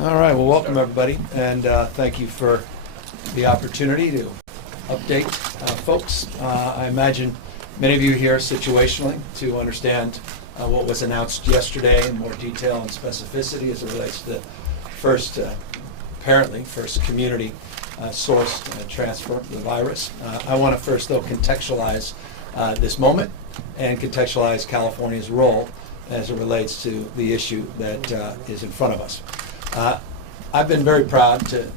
All right, well, welcome everybody, and thank you for the opportunity to update folks. I imagine many of you here situationally to understand what was announced yesterday in more detail and specificity as it relates to the first community sourced transfer of the virus. I want to first, though, contextualize this moment and contextualize California's role as it relates to the issue that is in front of us. I've been very proud to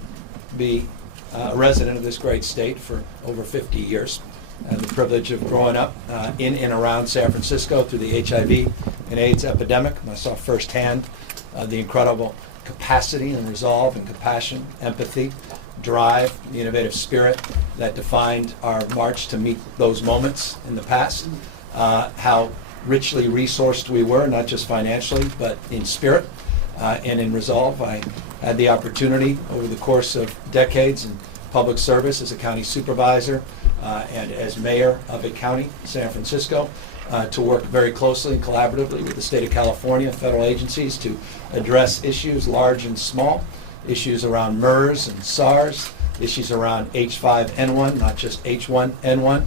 be a resident of this great state for over 50 years. I had the privilege of growing up in and around San Francisco through the HIV and AIDS epidemic. And I saw firsthand the incredible capacity and resolve and compassion, empathy, drive, the innovative spirit that defined our march to meet those moments in the past. How richly resourced we were, not just financially, but in spirit and in resolve. I had the opportunity over the course of decades in public service as a county supervisor and as mayor of a county, San Francisco, to work very closely and collaboratively with the state of California, federal agencies to address issues large and small, issues around MERS and SARS, issues around H5N1, not just H1N1,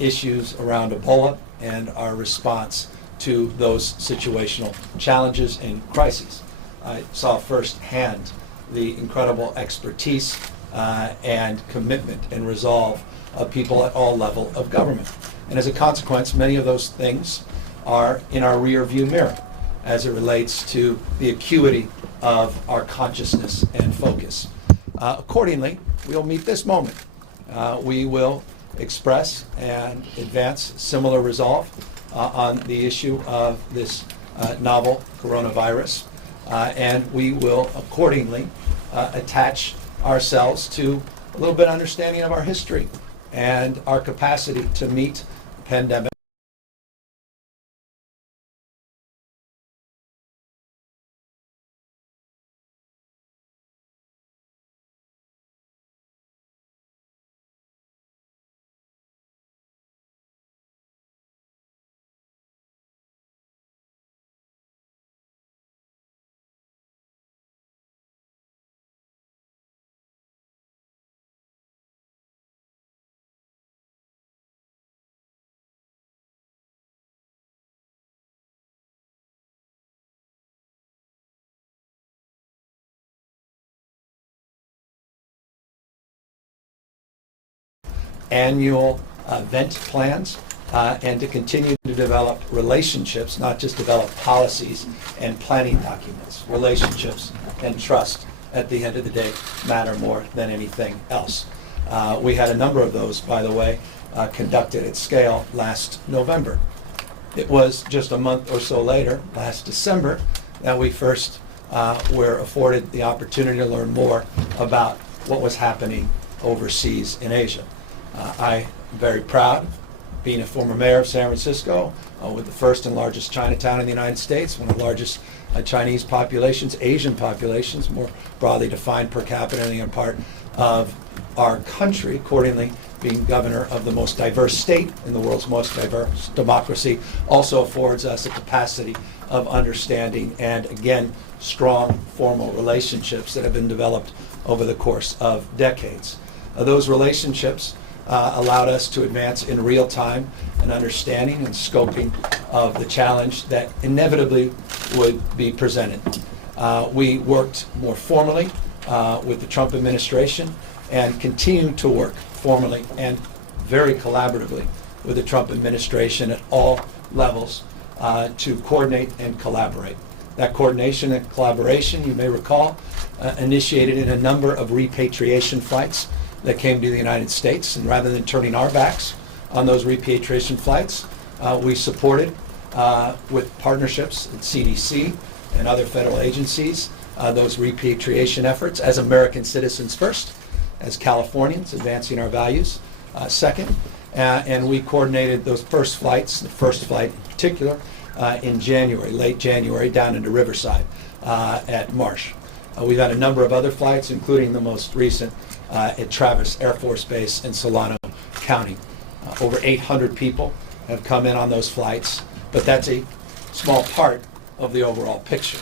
issues around Ebola and our response to those situational challenges and crises. I saw firsthand the incredible expertise and commitment and resolve of people at all levels of government. And as a consequence, many of those things are in our rear view mirror as it relates to the acuity of our consciousness and focus. Accordingly, we'll meet this moment. We will express and advance similar resolve on the issue of this novel coronavirus, and we will accordingly attach ourselves to a little bit of understanding of our history and our capacity to meet the pandemic. Annual event plans and to continue to develop relationships, not just develop policies and planning documents. Relationships and trust at the end of the day matter more than anything else. We had a number of those, by the way, conducted at scale last November. It was just a month or so later, last December, that we first were afforded the opportunity to learn more about what was happening overseas in Asia. I'm very proud, being a former mayor of San Francisco, with the first and largest Chinatown in the United States, one of the largest Chinese populations, Asian populations, more broadly defined per capita in a part of our country, accordingly being governor of the most diverse state in the world's most diverse democracy, also affords us a capacity of understanding and, again, strong formal relationships that have been developed over the course of decades. Those relationships allowed us to advance in real time an understanding and scoping of the challenge that inevitably would be presented. We worked more formally with the Trump administration and continue to work formally and very collaboratively with the Trump administration at all levels to coordinate and collaborate. That coordination and collaboration, you may recall, initiated in a number of repatriation flights that came to the United States, and rather than turning our backs on those repatriation flights, we supported with partnerships at CDC and other federal agencies those repatriation efforts as American citizens first, as Californians advancing our values second, and we coordinated those first flights, the first flight in particular, in January, late January, down into Riverside at Marsh. We've had a number of other flights, including the most recent at Travis Air Force Base in Solano County. Over 800 people have come in on those flights, but that's a small part of the overall picture.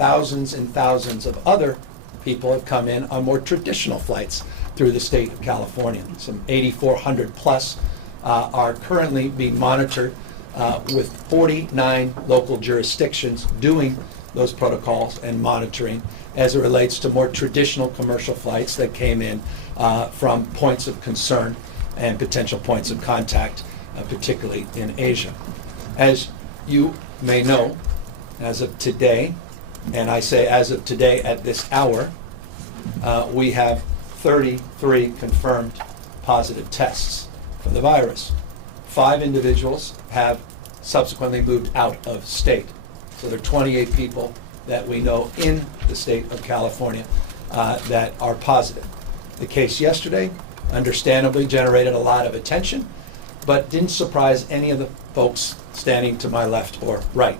thousands and thousands of other people have come in on more traditional flights through the state of California. Some 8,400 plus are currently being monitored with 49 local jurisdictions doing those protocols and monitoring as it relates to more traditional commercial flights that came in from points of concern and potential points of contact, particularly in Asia. As you may know, as of today, and I say as of today at this hour, we have 33 confirmed positive tests for the virus. 5 individuals have subsequently moved out of state. So there are 28 people that we know in the state of California that are positive. The case yesterday, understandably, generated a lot of attention, but didn't surprise any of the folks standing to my left or right.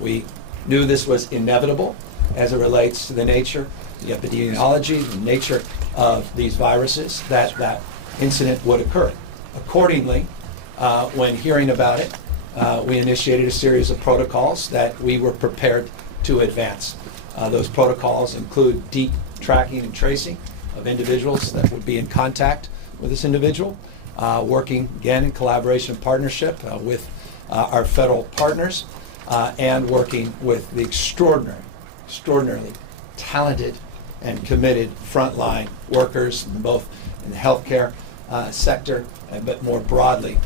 We knew this was inevitable as it relates to the nature, the epidemiology, the nature of these viruses, that incident would occur. Accordingly, when hearing about it, we initiated a series of protocols that we were prepared to advance. Those protocols include deep tracking and tracing of individuals that would be in contact with this individual, working again in collaboration and partnership with our federal partners, and working with the extraordinarily talented and committed frontline workers, both in the healthcare sector, but more broadly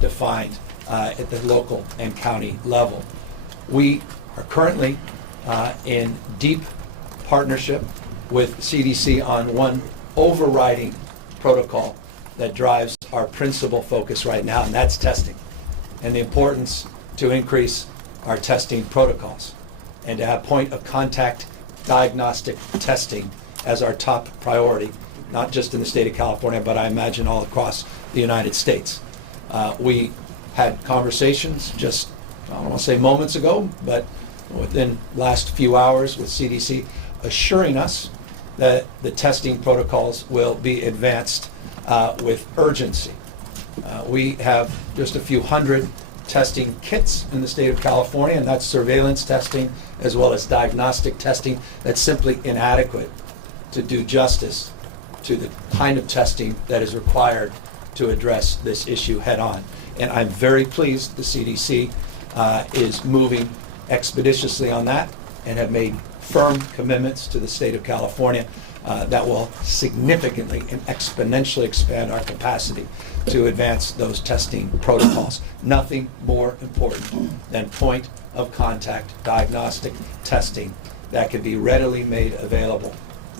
defined at the local and county level. We are currently in deep partnership with CDC on one overriding protocol that drives our principal focus right now, and that's testing, and the importance to increase our testing protocols and to have point of contact diagnostic testing as our top priority, not just in the state of California, but I imagine all across the United States. We had conversations just, I don't want to say moments ago, but within the last few hours with CDC assuring us that the testing protocols will be advanced with urgency. We have just a few hundred testing kits in the state of California, and that's surveillance testing as well as diagnostic testing that's simply inadequate to do justice to the kind of testing that is required to address this issue head on. And I'm very pleased the CDC is moving expeditiously on that and have made firm commitments to the state of California that will significantly and exponentially expand our capacity to advance those testing protocols. Nothing more important than point of contact diagnostic testing that can be readily made available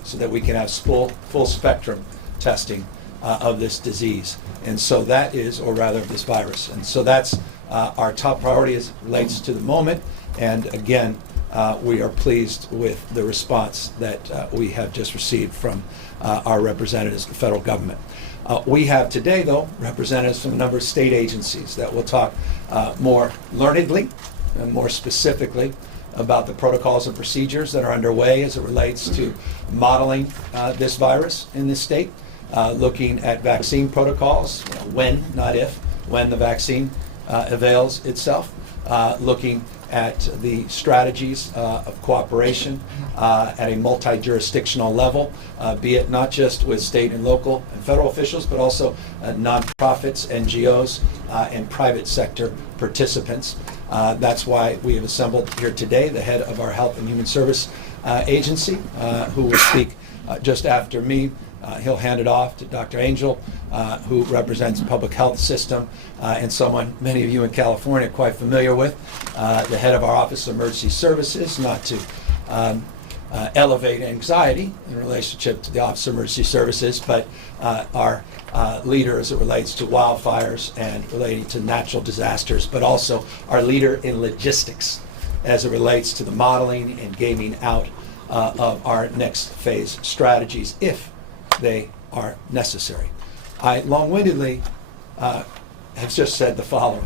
so that we can have full spectrum testing of this disease. And so that is, or rather this virus. And so that's our top priority as it relates to the moment. And again, we are pleased with the response that we have just received from our representatives of the federal government. We have today, though, representatives from a number of state agencies that will talk more learnedly and more specifically about the protocols and procedures that are underway as it relates to modeling this virus in this state, looking at vaccine protocols, when, not if, when the vaccine avails itself, looking at the strategies of cooperation at a multi-jurisdictional level, be it not just with state and local and federal officials, but also nonprofits, NGOs, and private sector participants. That's why we have assembled here today the head of our Health and Human Service Agency, who will speak just after me. He'll hand it off to Dr. Angel, who represents the public health system, and someone many of you in California are quite familiar with, the head of our Office of Emergency Services, not to elevate anxiety in relationship to the Office of Emergency Services, but our leader as it relates to wildfires and relating to natural disasters, but also our leader in logistics as it relates to the modeling and gaming out of our next phase strategies, if they are necessary. I long-windedly have just said the following.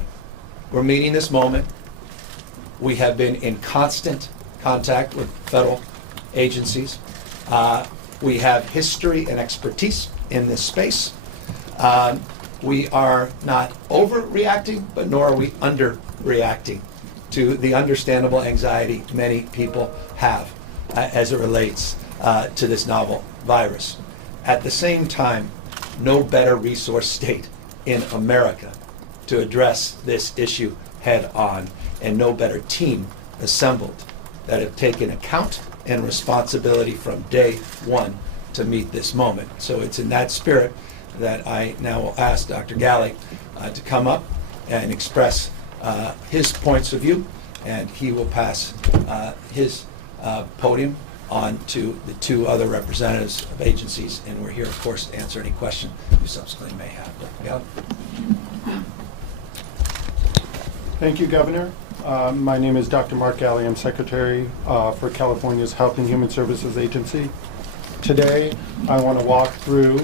We're meeting this moment. We have been in constant contact with federal agencies. We have history and expertise in this space. We are not overreacting, but nor are we underreacting to the understandable anxiety many people have as it relates to this novel virus. At the same time, no better resource state in America to address this issue head on, and no better team assembled that have taken account and responsibility from day one to meet this moment. So it's in that spirit that I now will ask Dr. Galley to come up and express his points of view, and he will pass his podium on to the two other representatives of agencies, and we're here, of course, to answer any question you subsequently may have. Dr. Galley? Thank you, Governor. My name is Dr. Mark Galley. I'm Secretary for California's Health and Human Services Agency. Today, I want to walk through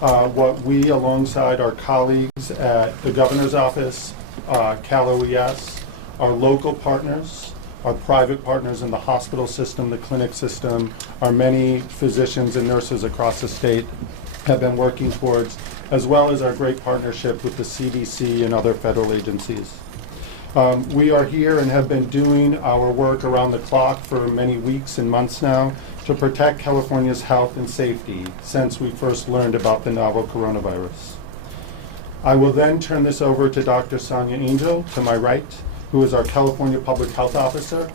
what we, alongside our colleagues at the Governor's Office, Cal OES, our local partners, our private partners in the hospital system, the clinic system, our many physicians and nurses across the state have been working towards, as well as our great partnership with the CDC and other federal agencies. We are here and have been doing our work around the clock for many weeks and months now to protect California's health and safety since we first learned about the novel coronavirus. I will then turn this over to Dr. Sonia Angel, to my right, who is our California Public Health Officer,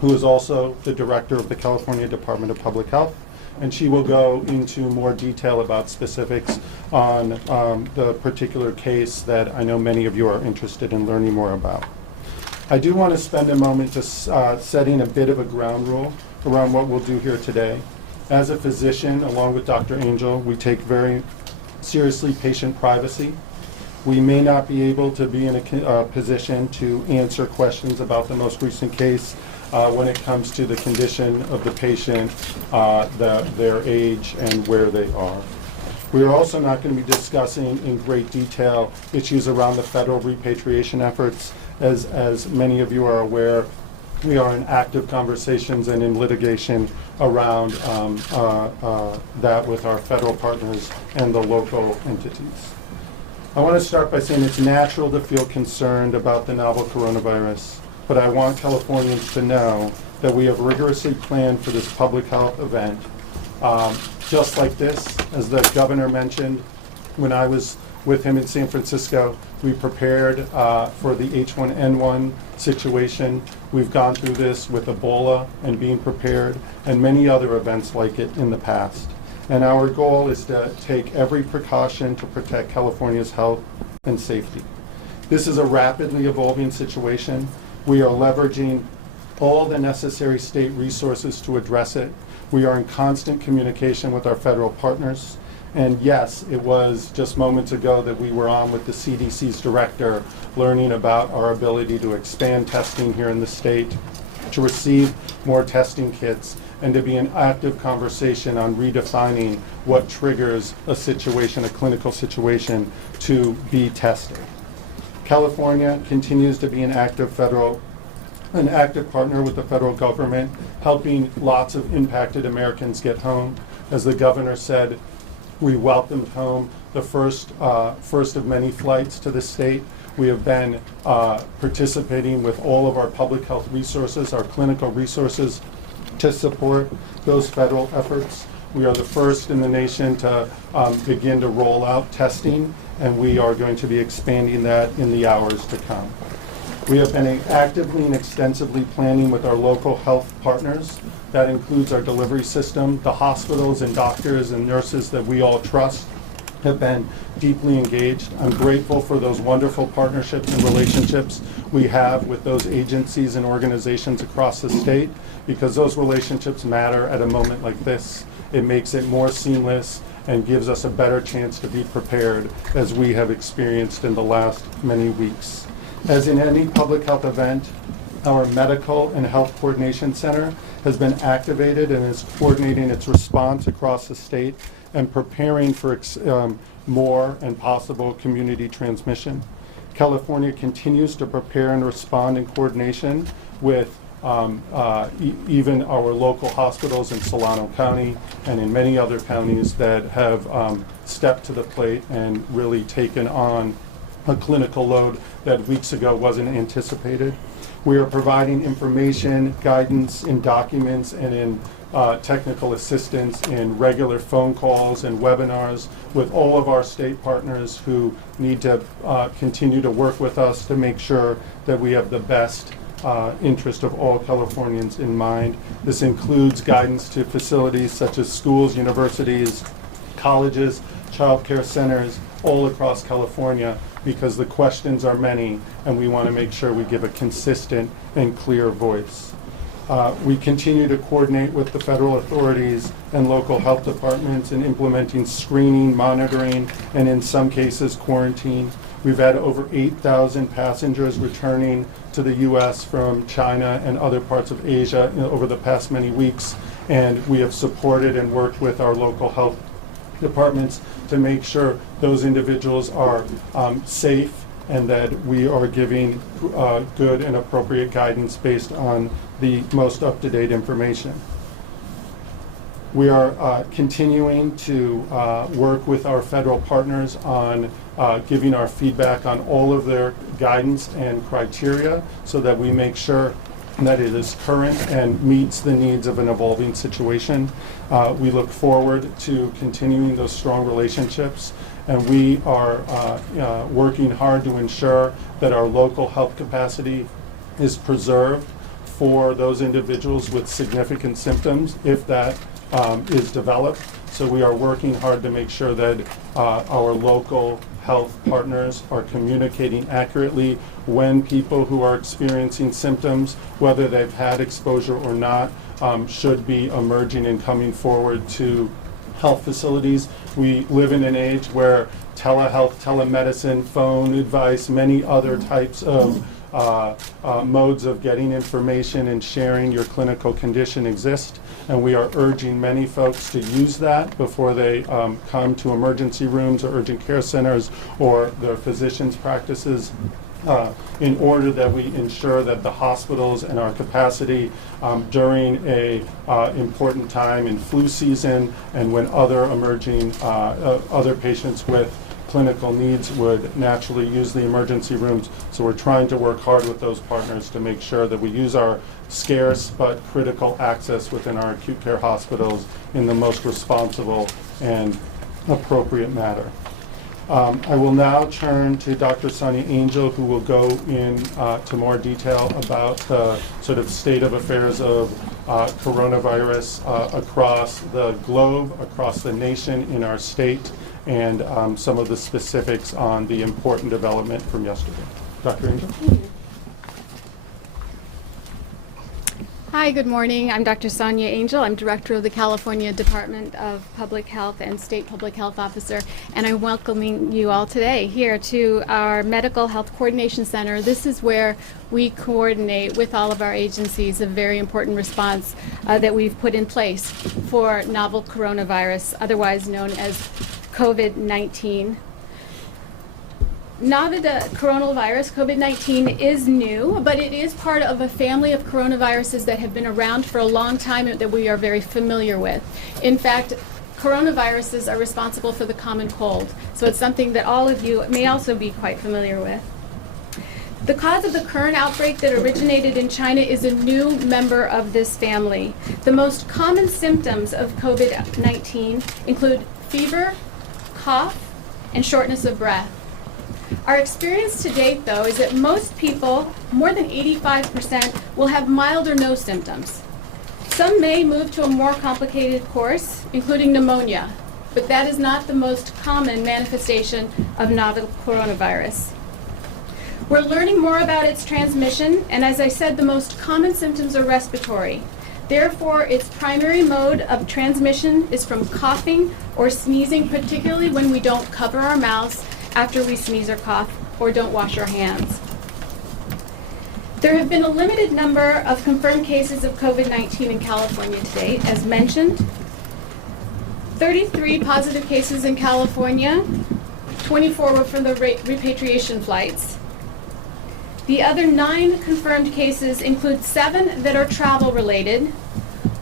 who is also the Director of the California Department of Public Health, and she will go into more detail about specifics on the particular case that I know many of you are interested in learning more about. I do want to spend a moment just setting a bit of a ground rule around what we'll do here today. As a physician, along with Dr. Angel, we take very seriously patient privacy. We may not be able to be in a position to answer questions about the most recent case when it comes to the condition of the patient, their age, and where they are. We are also not going to be discussing in great detail issues around the federal repatriation efforts. As many of you are aware, we are in active conversations and in litigation around that with our federal partners and the local entities. I want to start by saying it's natural to feel concerned about the novel coronavirus, but I want Californians to know that we have rigorously planned for this public health event. Just like this, as the governor mentioned, when I was with him in San Francisco, we prepared for the H1N1 situation. We've gone through this with Ebola and being prepared, and many other events like it in the past. And our goal is to take every precaution to protect California's health and safety. This is a rapidly evolving situation. We are leveraging all the necessary state resources to address it. We are in constant communication with our federal partners. And yes, it was just moments ago that we were on with the CDC's director learning about our ability to expand testing here in the state, to receive more testing kits, and to be in active conversation on redefining what triggers a situation, a clinical situation, to be tested. California continues to be an active partner with the federal government, helping lots of impacted Americans get home. As the governor said, we welcomed home the first of many flights to the state. We have been participating with all of our public health resources, our clinical resources, to support those federal efforts. We are the first in the nation to begin to roll out testing, and we are going to be expanding that in the hours to come. We have been actively and extensively planning with our local health partners. That includes our delivery system, the hospitals and doctors and nurses that we all trust have been deeply engaged. I'm grateful for those wonderful partnerships and relationships we have with those agencies and organizations across the state, because those relationships matter at a moment like this. It makes it more seamless and gives us a better chance to be prepared, as we have experienced in the last many weeks. As in any public health event, our Medical and Health Coordination Center has been activated and is coordinating its response across the state and preparing for more and possible community transmission. California continues to prepare and respond in coordination with even our local hospitals in Solano County and in many other counties that have stepped to the plate and really taken on a clinical load that weeks ago wasn't anticipated. We are providing information, guidance in documents and in technical assistance in regular phone calls and webinars with all of our state partners who need to continue to work with us to make sure that we have the best interest of all Californians in mind. This includes guidance to facilities such as schools, universities, colleges, child care centers, all across California, because the questions are many and we want to make sure we give a consistent and clear voice. We continue to coordinate with the federal authorities and local health departments in implementing screening, monitoring, and in some cases quarantine. We've had over 8,000 passengers returning to the U.S. from China and other parts of Asia over the past many weeks, and we have supported and worked with our local health departments to make sure those individuals are safe and that we are giving good and appropriate guidance based on the most up-to-date information. We are continuing to work with our federal partners on giving our feedback on all of their guidance and criteria so that we make sure that it is current and meets the needs of an evolving situation. We look forward to continuing those strong relationships, and we are working hard to ensure that our local health capacity is preserved for those individuals with significant symptoms if that is developed. So we are working hard to make sure that our local health partners are communicating accurately when people who are experiencing symptoms, whether they've had exposure or not, should be emerging and coming forward to health facilities. We live in an age where telehealth, telemedicine, phone advice, many other types of modes of getting information and sharing your clinical condition exist, and we are urging many folks to use that before they come to emergency rooms or urgent care centers or their physicians' practices in order that we ensure that the hospitals and our capacity during a important time in flu season and when other emerging other patients with clinical needs would naturally use the emergency rooms. So we're trying to work hard with those partners to make sure that we use our scarce but critical access within our acute care hospitals in the most responsible and appropriate manner. I will now turn to Dr. Sonia Angel, who will go into more detail about the sort of state of affairs of coronavirus across the globe, across the nation, in our state, and some of the specifics on the important development from yesterday. Dr. Angel? Hi, good morning. I'm Dr. Sonia Angel. I'm Director of the California Department of Public Health and State Public Health Officer, and I'm welcoming you all today here to our Medical Health Coordination Center. This is where we coordinate with all of our agencies a very important response that we've put in place for novel coronavirus, otherwise known as COVID-19. Novel coronavirus, COVID-19, is new, but it is part of a family of coronaviruses that have been around for a long time and that we are very familiar with. In fact, coronaviruses are responsible for the common cold, so it's something that all of you may also be quite familiar with. The cause of the current outbreak that originated in China is a new member of this family. The most common symptoms of COVID-19 include fever, cough, and shortness of breath. Our experience to date, though, is that most people, more than 85%, will have mild or no symptoms. Some may move to a more complicated course, including pneumonia, but that is not the most common manifestation of novel coronavirus. We're learning more about its transmission, and as I said, the most common symptoms are respiratory. Therefore, its primary mode of transmission is from coughing or sneezing, particularly when we don't cover our mouths after we sneeze or cough or don't wash our hands. There have been a limited number of confirmed cases of COVID-19 in California to date, as mentioned. 33 positive cases in California, 24 were from the repatriation flights. The other 9 confirmed cases include 7 that are travel related,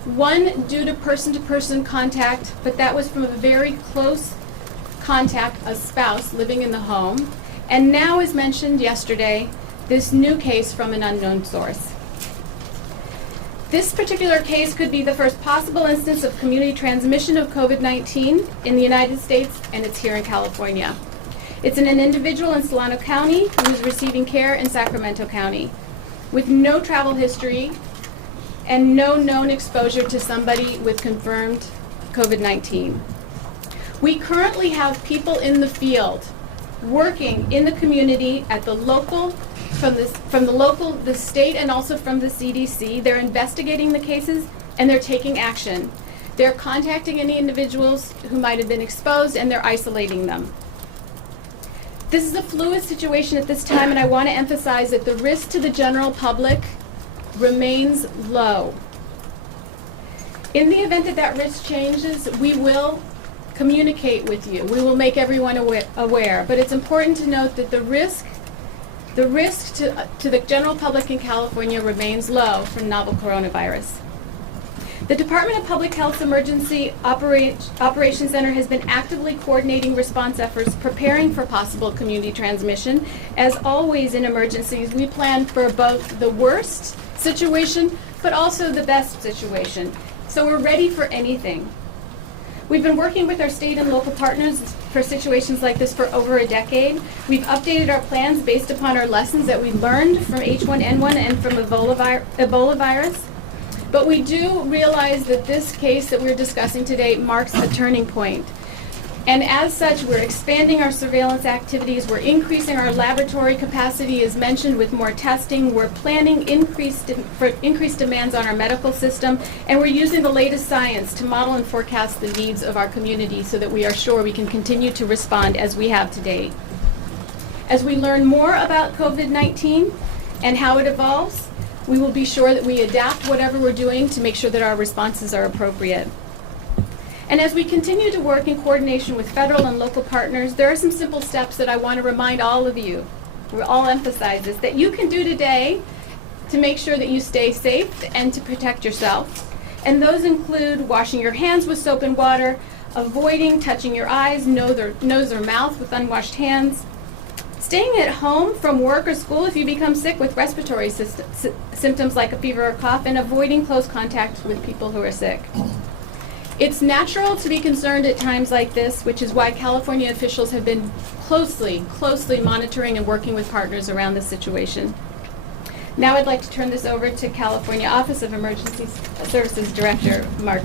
1 due to person-to-person contact, but that was from a very close contact, a spouse living in the home, and now, as mentioned yesterday, this new case from an unknown source. This particular case could be the first possible instance of community transmission of COVID-19 in the United States, and it's here in California. It's in an individual in Solano County who is receiving care in Sacramento County with no travel history and no known exposure to somebody with confirmed COVID-19. We currently have people in the field working in the community at the local, from the local, the state, and also from the CDC. They're investigating the cases and they're taking action. They're contacting any individuals who might have been exposed and they're isolating them. This is a fluid situation at this time, and I want to emphasize that the risk to the general public remains low. In the event that that risk changes, we will communicate with you. We will make everyone aware. But it's important to note that the risk to the general public in California remains low from novel coronavirus. The Department of Public Health's Emergency Operations Center has been actively coordinating response efforts, preparing for possible community transmission. As always in emergencies, we plan for both the worst situation, but also the best situation. So we're ready for anything. We've been working with our state and local partners for situations like this for over a decade. We've updated our plans based upon our lessons that we learned from H1N1 and from Ebola virus. But we do realize that this case that we're discussing today marks a turning point. And as such, we're expanding our surveillance activities. We're increasing our laboratory capacity, as mentioned, with more testing. We're planning increased demands on our medical system. And we're using the latest science to model and forecast the needs of our community so that we are sure we can continue to respond as we have to date. As we learn more about COVID-19 and how it evolves, we will be sure that we adapt whatever we're doing to make sure that our responses are appropriate. And as we continue to work in coordination with federal and local partners, there are some simple steps that I want to remind all of you, we'll all emphasize this, that you can do today to make sure that you stay safe and to protect yourself. And those include washing your hands with soap and water, avoiding touching your eyes, nose or mouth with unwashed hands, staying at home from work or school if you become sick with respiratory symptoms like a fever or cough, and avoiding close contact with people who are sick. It's natural to be concerned at times like this, which is why California officials have been closely monitoring and working with partners around this situation. Now I'd like to turn this over to California Office of Emergency Services Director Mark